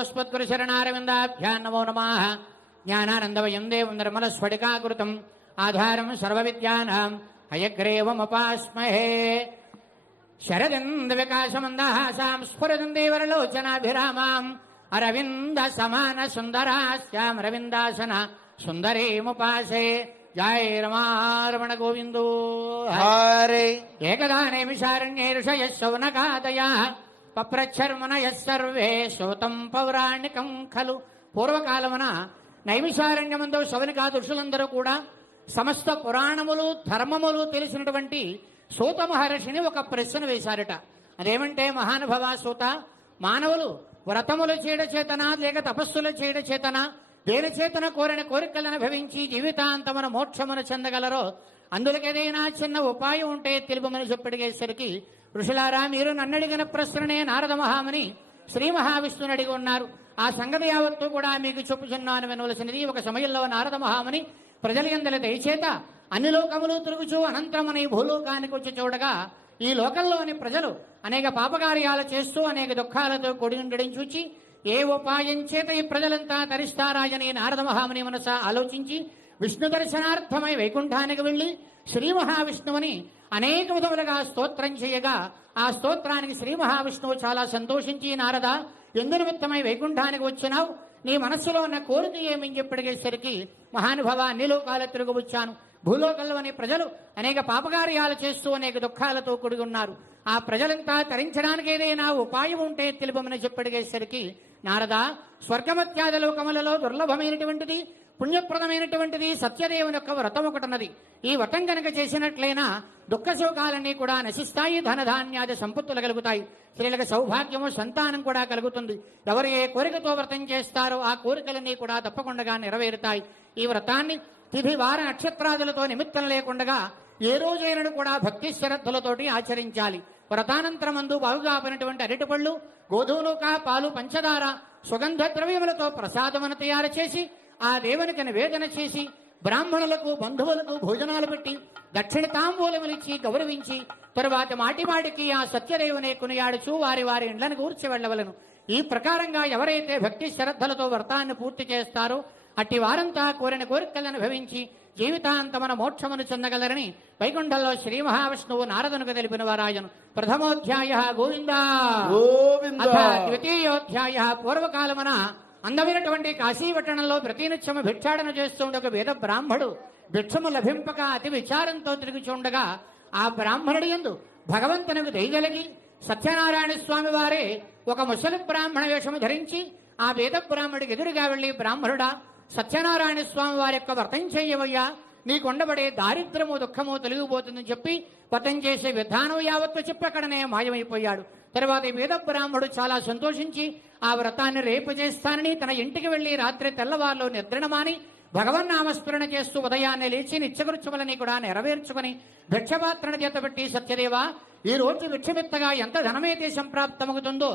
अस्मद्गुरुशरणारविन्दाभ्यां नमो नमः। ज्ञानानन्दमयं देवं निर्मलस्फटिकाकृतिम् आधारं सर्वविद्यानां हयग्रीवमुपास्महे। शरदिन्दविकासमन्दहासां स्फुरदन्देवरलोचनाभिरामाम् अरविन्दसमानसुन्दरास्यां रविन्दासन सुन्दरीमुपासे। जय रमारमण गोविन्दो हरे। एकदा नैमिषारण्ये ऋषयः शौनकादयः पप्रच्छर्मुनयः सर्वे श्रोतं पौराणिकं खलु। పూర్వకాలమున నైమిషారణ్యమందు శౌనకాది ఋషులందరూ కూడా సమస్త పురాణములు ధర్మములు తెలిసినటువంటి సూత మహర్షిని ఒక ప్రశ్న వేశారట. అదేమంటే, మహానుభవ సూత, మానవులు వ్రతములు చేయడ చేతన లేక తపస్సులు చేయడ చేతన దేని చేతన కోరిన కోరికలను భవించి జీవితాంతమున మోక్షమును చెందగలరో అందులకేదైనా చిన్న ఉపాయం ఉంటే తెలుపమని చెప్పడిగేసరికి, ఋషులారా, మీరు నన్నడిగిన ప్రశ్ననే నారద మహాముని శ్రీ మహావిష్ణుని అడిగి ఉన్నారు. ఆ సంగతి యావత్తు కూడా మీకు చెప్పుచున్నాను వినవలసినది. ఒక సమయంలో నారద మహాముని ప్రజలందరి దయచేత అన్ని లోకములు తిరుగుచూ అనంతరమని భూలోకానికి వచ్చి చూడగా, ఈ లోకంలోని ప్రజలు అనేక పాపకార్యాలు చేస్తూ అనేక దుఃఖాలతో కూడి ఉండడం చూచి ఏ ఉపాయం చేత ఈ ప్రజలంతా తరిస్తారాయని నారద మహాముని మనస ఆలోచించి విష్ణు దర్శనార్థమై వైకుంఠానికి వెళ్లి శ్రీ మహావిష్ణువుని అనేక విధములుగా స్తోత్రం చేయగా, ఆ స్తోత్రానికి శ్రీ మహావిష్ణువు చాలా సంతోషించి, నారద, ఎందు నిమిత్తమై వైకుంఠానికి వచ్చినావు, నీ మనస్సులో ఉన్న కోరిక ఏమని చెప్పడిగేసరికి, మహానుభవ, అన్ని లోకాలు తిరుగు వచ్చాను. భూలోకంలోని ప్రజలు అనేక పాపకార్యాలు చేస్తూ అనేక దుఃఖాలతో కూడి ఉన్నారు. ఆ ప్రజలంతా తరించడానికి ఏదైనా ఉపాయం ఉంటే తెలుపమని చెప్పడిగేసరికి, నారద, స్వర్గమత్యాద లోకములలో దుర్లభమైనటువంటిది పుణ్యప్రదమైనటువంటిది సత్యదేవుని యొక్క వ్రతం ఒకటున్నది. ఈ వ్రతం కనుక చేసినట్లయినా దుఃఖ శోకాలన్నీ కూడా నశిస్తాయి, ధనధాన్యాది సంపత్తులు కలుగుతాయి, స్త్రీలకు సౌభాగ్యము సంతానం కూడా కలుగుతుంది. ఎవరు ఏ కోరికతో వ్రతం చేస్తారో ఆ కోరికలన్నీ కూడా తప్పకుండా నెరవేరుతాయి. ఈ వ్రతాన్ని తిథి వార నక్షత్రాదులతో నిమిత్తం లేకుండా ఏ రోజైనను కూడా భక్తి శ్రద్ధలతోటి ఆచరించాలి. వ్రతానంతరమందు బాగుగా పడినటువంటి అరటిపళ్ళు, గోధుమలుక, పాలు, పంచదార, సుగంధ ద్రవ్యములతో ప్రసాదమును తయారు చేసి ఆ దేవునికి నివేదన చేసి బ్రాహ్మణులకు బంధువులకు భోజనాలు పెట్టి దక్షిణ తాంబూలములిచ్చి గౌరవించి తరువాత మాటిమాటికి ఆ సత్యదేవుని కొనియాడుచూ వారి వారి ఇండ్లను కూర్చి వెళ్లవలను. ఈ ప్రకారంగా ఎవరైతే భక్తి శ్రద్ధలతో వ్రతాన్ని పూర్తి చేస్తారో అట్టి వారంతా కోరిన కోరికలను భవించి జీవితాంతమన మోక్షమును చెందగలరని వైకుంఠంలో శ్రీ మహావిష్ణువు నారదునికి తెలిపిన వారాయను. ప్రథమోధ్యాయ గోవిందా. ద్వితీయోధ్యాయ పూర్వకాలమున అందమైనటువంటి కాశీపట్టణంలో ప్రతినిత్యమ భిక్షాటన చేస్తుండే ఒక వేద బ్రాహ్మడు భిక్షము లభింపక అతి విచారంతో తిరుగుచుండగా, ఆ బ్రాహ్మణుడి యందు భగవంతునికి దయగలిగి సత్యనారాయణ స్వామి వారే ఒక ముసలి బ్రాహ్మణ వేషము ధరించి ఆ వేద బ్రాహ్మడికి ఎదురుగా వెళ్లి, బ్రాహ్మణుడా, సత్యనారాయణ స్వామి వారి యొక్క వ్రతం చేయవయ్యా, నీకుండబడే దారిద్రము దుఃఖము తొలగిపోతుందని చెప్పి వ్రతం చేసే విధానం యావత్తు చెప్పి అక్కడనే మాయమైపోయాడు. తర్వాత ఈ వేద బ్రాహ్మడు చాలా సంతోషించి ఆ వ్రతాన్ని రేపు చేస్తానని తన ఇంటికి వెళ్లి రాత్రి తెల్లవారులో నిద్రణమాని భగవన్నామస్మరణ చేస్తూ ఉదయాన్నే లేచి నిత్యకృత్యములని కూడా నెరవేర్చుకుని భిక్షపాత్రను చేతబెట్టి, సత్యదేవా, ఈ రోజు భిక్షమెత్తగా ఎంత ధనమైతే సంప్రాప్తమవుతుందో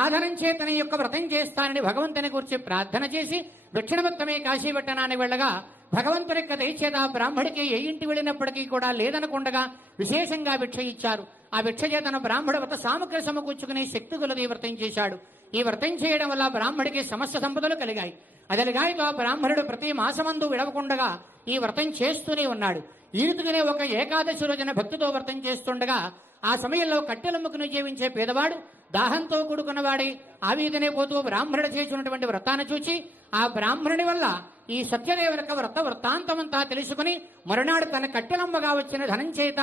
ఆ ధనం చేతని యొక్క వ్రతం చేస్తానని భగవంతుని గురించి ప్రార్థన చేసి భిక్షణమత్తమే కాశీపట్టణానికి వెళ్ళగా, భగవంతుని యొక్క దయచేత బ్రాహ్మడికి ఏ ఇంటి వెళ్ళినప్పటికీ కూడా లేదనకుండగా విశేషంగా భిక్ష ఇచ్చారు. ఆ భిక్ష చేతన బ్రాహ్మడు వ్రత సామగ్రి సమకూర్చుకుని శక్తి కొలది వ్రతం చేశాడు. ఈ వ్రతం చేయడం వల్ల బ్రాహ్మడికి సమస్త సంపదలు కలిగాయి. అదలిగాయతో ఆ బ్రాహ్మణుడు ప్రతి మాసమందు విడవకుండగా ఈ వ్రతం చేస్తూనే ఉన్నాడు. ఈ రీతిగానే ఒక ఏకాదశి రోజున భక్తితో వ్రతం చేస్తుండగా ఆ సమయంలో కట్టెలమ్ముకుని జీవించే పేదవాడు దాహంతో కూడుకున్నవాడి ఆ వీధినే పోతూ బ్రాహ్మణుడు చేసినటువంటి వ్రతాన్ని చూచి ఆ బ్రాహ్మణుడి వల్ల ఈ సత్యదేవుని యొక్క వృత్తాంతమంతా తెలుసుకుని మరునాడు తన కట్టెలమ్మగా వచ్చిన ధనం చేత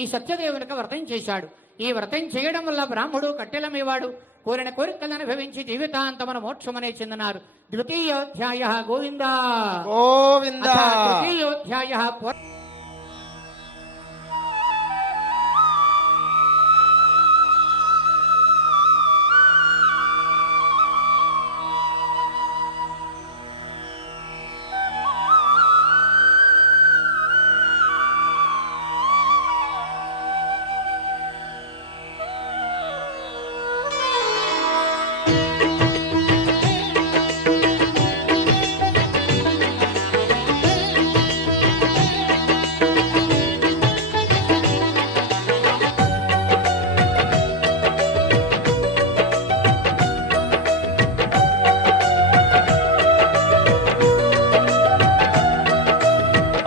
ఈ సత్యదేవుని యొక్క వ్రతం చేశాడు. ఈ వ్రతం చేయడం వల్ల బ్రాహ్మడు కట్టెలమ్మేవాడు కోరిన కోరికలను అనుభవించి జీవితాంతమున మోక్షమనే చెందినారు. ద్వితీయోధ్యాయ గోవిందా గోవిందా. తృతీయోధ్యాయ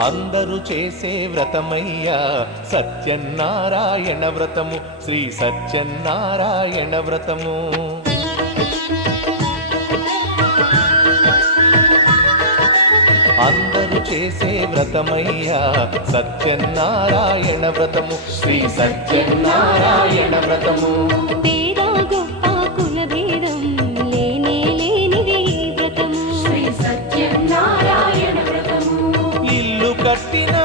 అందరూ చేసే వ్రతమయ్యా సత్యనారాయణ వ్రతము, శ్రీ సత్యనారాయణ వ్రతము. అందరూ చేసే వ్రతమయ్యా సత్యనారాయణ వ్రతము, శ్రీ సత్యనారాయణ వ్రతము. ఇల్లు కట్టినా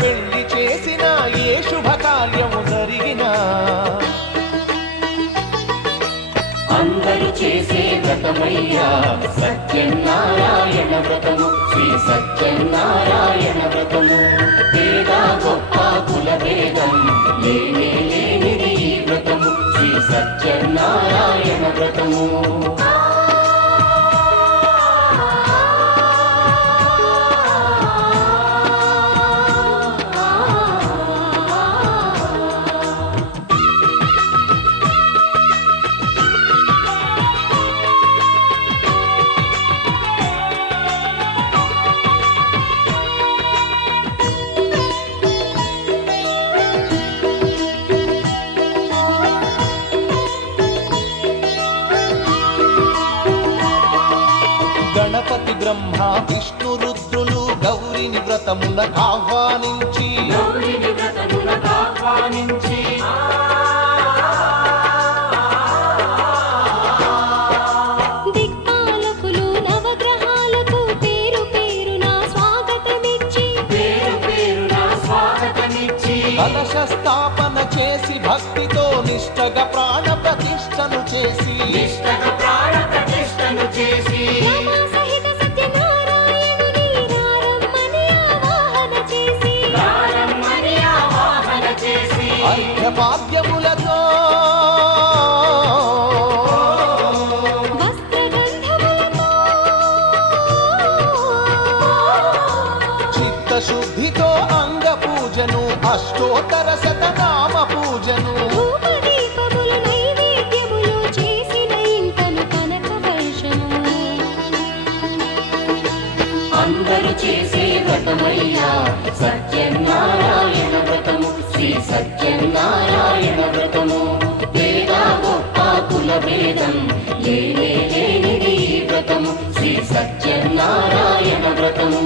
పెళ్లి చేసిన ఏ శుభకార్యము జరిగినా అందరూ చేసే వ్రతమయ్యా సత్యనారాయణ వ్రతము, శ్రీ సత్యనారాయణ వ్రతము. పేద గొప్ప కుల భేదం లేనిది ఈ వ్రతము, శ్రీ సత్యనారాయణ వ్రతము. గణపతి బ్రహ్మ విష్ణు రుద్రులు గౌరిని వ్రతమునకు ఆహ్వానించి దిక్పాలకులు నవగ్రహాలకు పేరు పేరున స్వాగతమిచ్చి కలశ స్థాపన చేసి భక్తితో నిష్టగా ప్రాణ ప్రతిష్టను చేసి అర్ఘ్యపాద్యములతో చిత్తశుద్ధితో అంగ పూజను, అష్టోత్తర శతనామ పూజను, అందరూ చేసే వ్రతమయ్యా సత్యనారాయణ వ్రతము, శ్రీ సత్యనారాయణ వ్రతము. పేద గొప్ప కుల భేదం లేనిది ఈ వ్రతము, శ్రీ సత్యనారాయణ వ్రతము.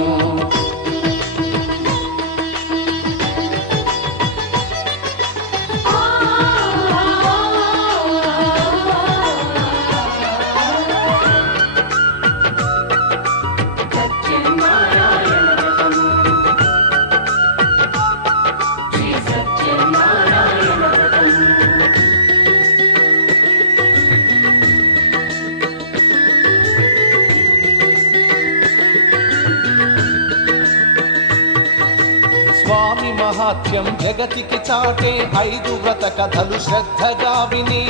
స్వామి మహాత్యం జగతికి చాటే 5 వ్రత కథలు శ్రద్ధగా విని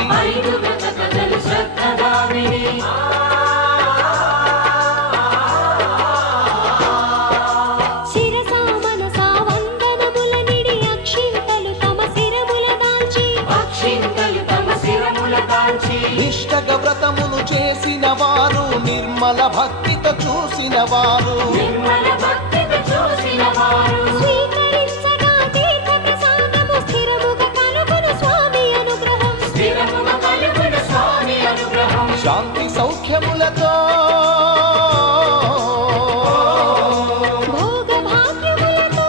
శిరసా మనసా వందనములనిడి అక్షింతలు తమ శిరముల దాల్చి నిష్టగా వ్రతమును చేసిన వారు, నిర్మల భక్తితో చూసిన వారు, స్వీకరించగా తీర్థ ప్రసాదము స్థిరముగా కలుగును స్వామి అనుగ్రహం. శాంతి సౌఖ్యములతో భోగ భాగ్యములతో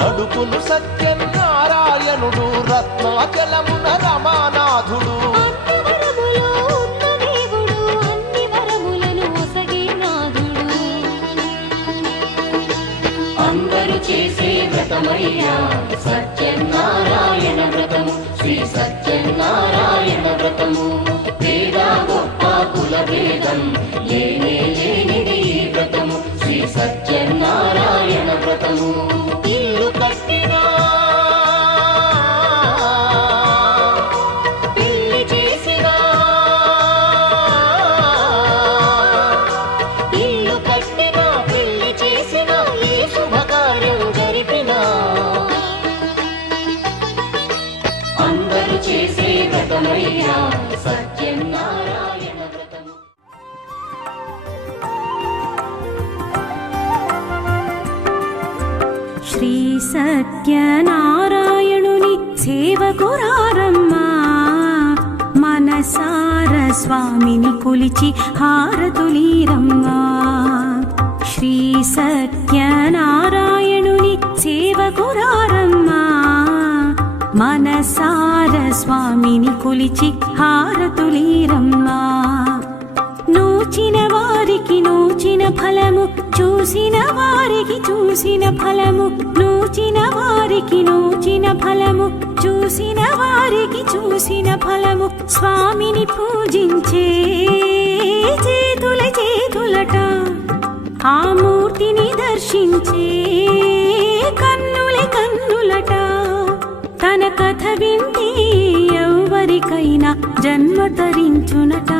నడుపును సత్యనారాయణుడు, రత్నాచలమున రమానాథుడు. అందరూ చేసే వ్రతమయ్యా సత్యనారాయణ వ్రతము, శ్రీ సత్యనారాయణ వ్రతము. పేద గొప్ప కుల భేదం లేనిది ఈ వ్రతము, శ్రీ సత్యనారాయణ వ్రతము. ఇల్లు కట్టినా పెళ్లి చేసినా, ఇల్లు కట్టినా పెళ్లి చేసినా, ఏ శుభకార్యం జరిపినా శ్రీ సత్యనారాయణుని సేవకురారమ్మా మనసార స్వామిని కొలిచి హారతులీరమ్మా శ్రీ సత్యనారాయణుని సేవకురారమ్మా మనసార స్వామిని కొలిచి హారతులీరమ్మా నోచిన వారికి నోచిన ఫలము చూసిన వారికి చూసిన ఫలము నోచిన వారికి నోచిన ఫలము చూసిన వారికి చూసిన ఫలము స్వామిని పూజించే చేతుల చేతులట ఆ మూర్తిని దర్శించే కన్నుల కన్నులట తన కథ వింటే ఎవరికైనా జన్మ తరించునట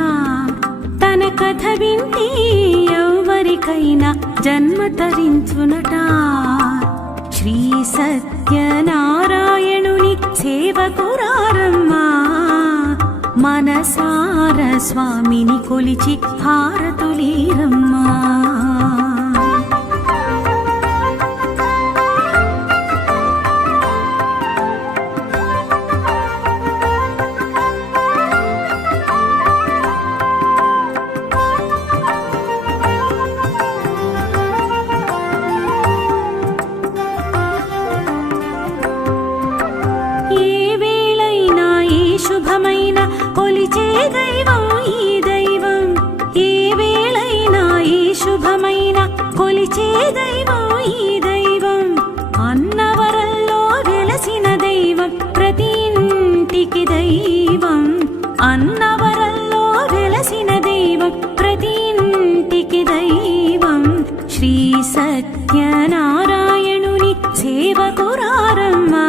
తన కథ వింటే ఎవరికైనా జన్మ తరించునట శ్రీ సత్యనారాయణుని సేవకురారమ్మా మనసార స్వామిని కొలిచి హారతులీరమ్మా కొలిచే దైవం ఈ దైవం ఏ వేళైనా ఈ శుభమైన కొలిచే దైవం ఈ దైవం అన్నవరంలో వెలసిన దైవం ప్రతి ఇంటికి దైవం అన్నవరంలో వెలసిన దైవం ప్రతి ఇంటికి దైవం శ్రీ సత్యనారాయణుని సేవకురారమ్మా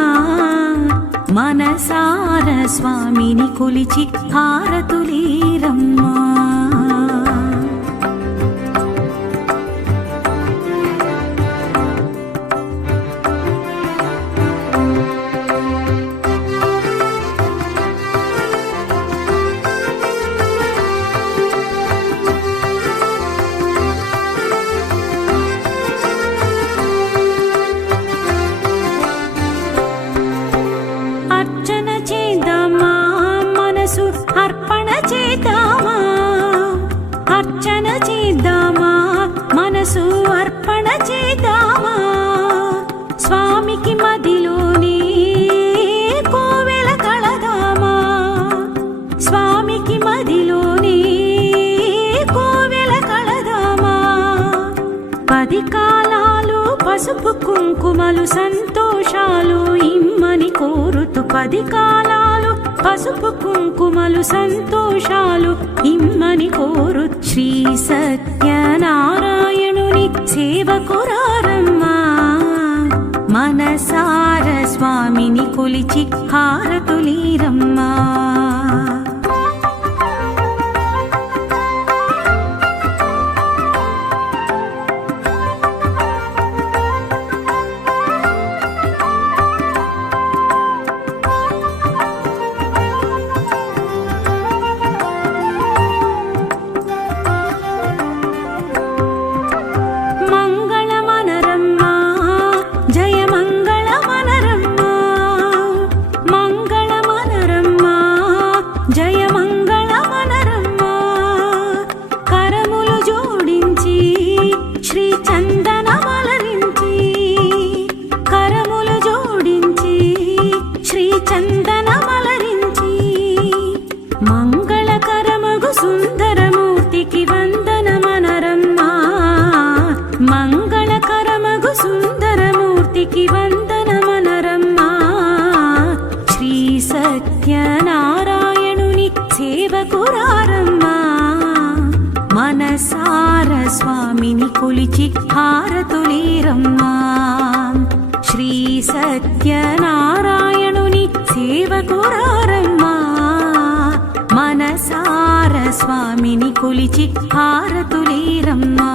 మనసార స్వామిని కొలిచి హారతులీరమ్మా అర్చన చేద్దామా మనసు అర్పణ చేద్దామా అర్చన చేద్దామా మనసు అర్పణ చేద్దామా స్వామికి మదిలోనే కోవెల కళదామా స్వామికి మదిలోనే కోవెల కళదామా 10 కాలాలు పసుపు కుంకుమలు సంతోషాలు ఇమ్మని కోరుతూ 10 కాలాలు పసుపు కుంకుమలు సంతోషాలు ఇమ్మని కోరు శ్రీ సత్యనారాయణుని సేవకురారమ్మా మనసార స్వామిని కొలిచి హారతులీరమ్మా సత్యనారాయణుని సేవకురారమ్మా మనసార స్వామిని కొలిచి హారతులీరమ్మా శ్రీ సత్యనారాయణుని సేవకురారమ్మా మనసార స్వామిని కొలిచి హారతులీరమ్మా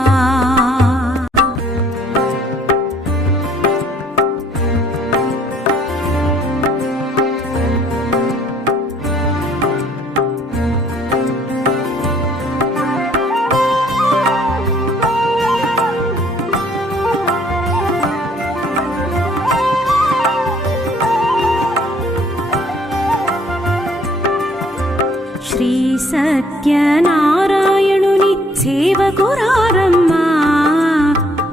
సేవకురారమ్మా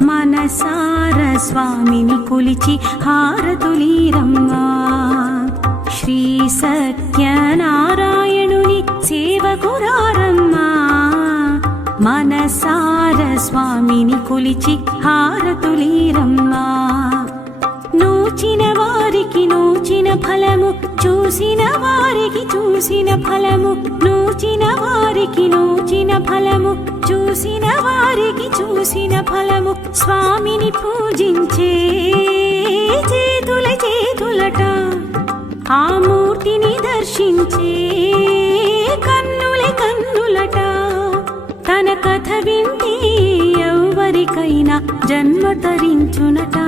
మనసార స్వామిని కొలిచి హారతులీరమ్మా శ్రీ సత్యనారాయణుని సేవకురారమ్మా మనసార స్వామిని కొలిచి హారతులీరమ్మా నూచిన వారికి నూచిన ఫలము చూసిన వారికి చూసిన ఫలము నూచిన వారికి నూచిన ఫలము చూసిన వారికి చూసిన ఫలము స్వామిని పూజించే చేతుల చేతులట ఆ మూర్తిని దర్శించే కన్నుల కన్నులట తన కథ వింటే ఎవరికైనా జన్మ తరించునట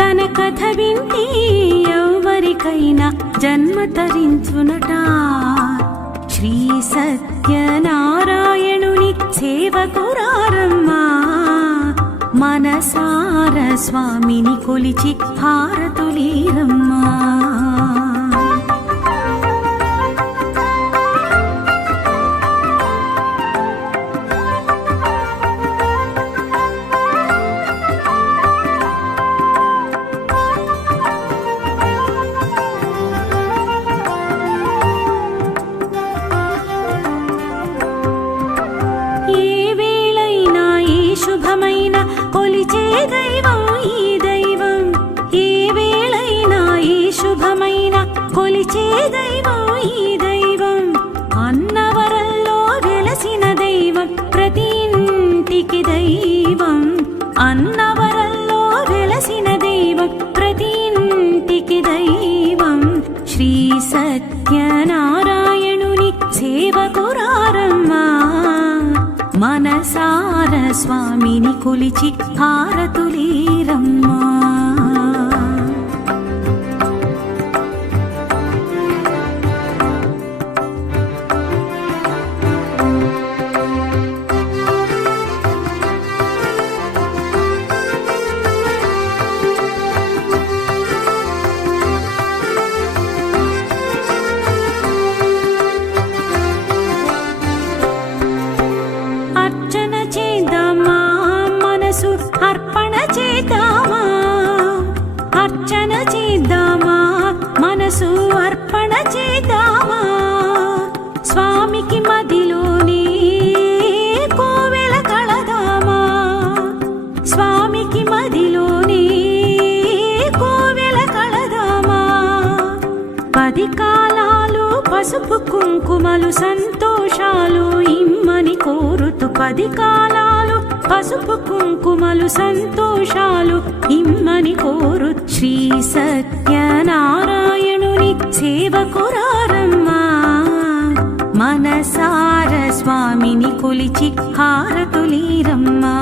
తన కథ వింటే ఎవరికైనా జన్మ తరించునట శ్రీ సత్యనారాయణుని సేవకురారమ్మా మనసార స్వామిని కొలిచి హారతులీరమ్మా కొలిచే దైవం ఈ దైవం ఏ వేళైనా ఈ శుభమైన కొలిచే దైవం ఈ దైవం అన్నవరంలో వెలసిన దైవం ప్రతి ఇంటికి దైవం అన్నవరంలో వెలసిన దైవం ప్రతి ఇంటికి దైవం శ్రీ సత్యనారాయణుని సేవకురారమ్మా మనసార స్వామిని కొలిచి హారతులీరమ్మా అర్చన చేద్దామా మనసు అర్పణ చేద్దామా అర్చన చేద్దామా మనసు అర్పణ చేద్దామా స్వామికి మదిలోనే కోవెల కళదామా స్వామికి మదిలోనే కోవెల కళదామా 10 కాలాలు పసుపు కుంకుమలు సంతోషాలు ఇమ్మని కోరుతూ 10 కాలాలు పసుపు కుంకుమలు సంతోషాలు ఇమ్మని కోరు శ్రీ సత్యనారాయణుని సేవకురారమ్మా మనసార స్వామిని కొలిచి హారతులీరమ్మా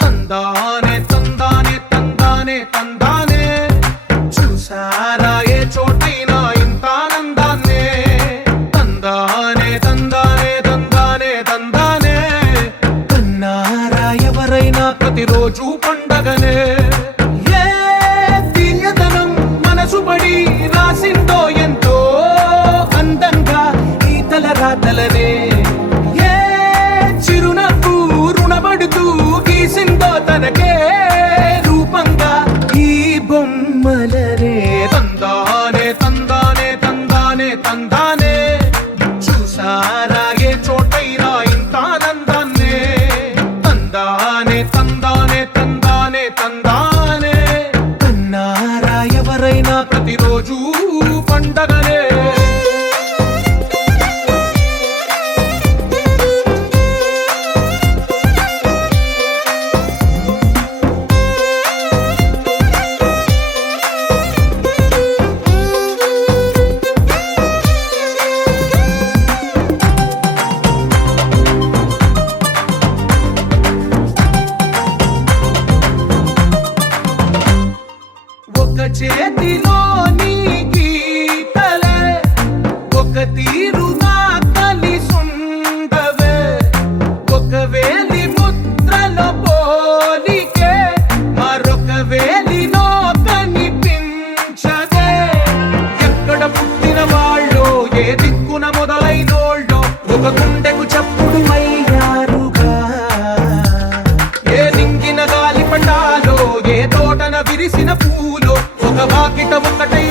తందానే తందానే తందానే తందానే చూసారా ఏ చోటైనా ఇంత ఆనందాన్నే తందానే తందానే తందానే తందానే కన్నారా ఎవరైనా ప్రతిరోజు పండగనే ఏ దివ్యతనం మనసు పడి రాసిందో ఎంతో అందంగా ఈ తలరాతలనే ఏ చిరునవ్వు రుణపడుతూ గీసిందో తనకే రూపంగా ఈ బొమ్మలనే తందానే తందానే తందానే తందానే చూసారా ఏ చోటైనా ఇంత ఆనందాన్నే తందానే తందానే తందానే తందానే కన్నారా ఎవరైనా ప్రతిరోజు పండగనే ఒకటై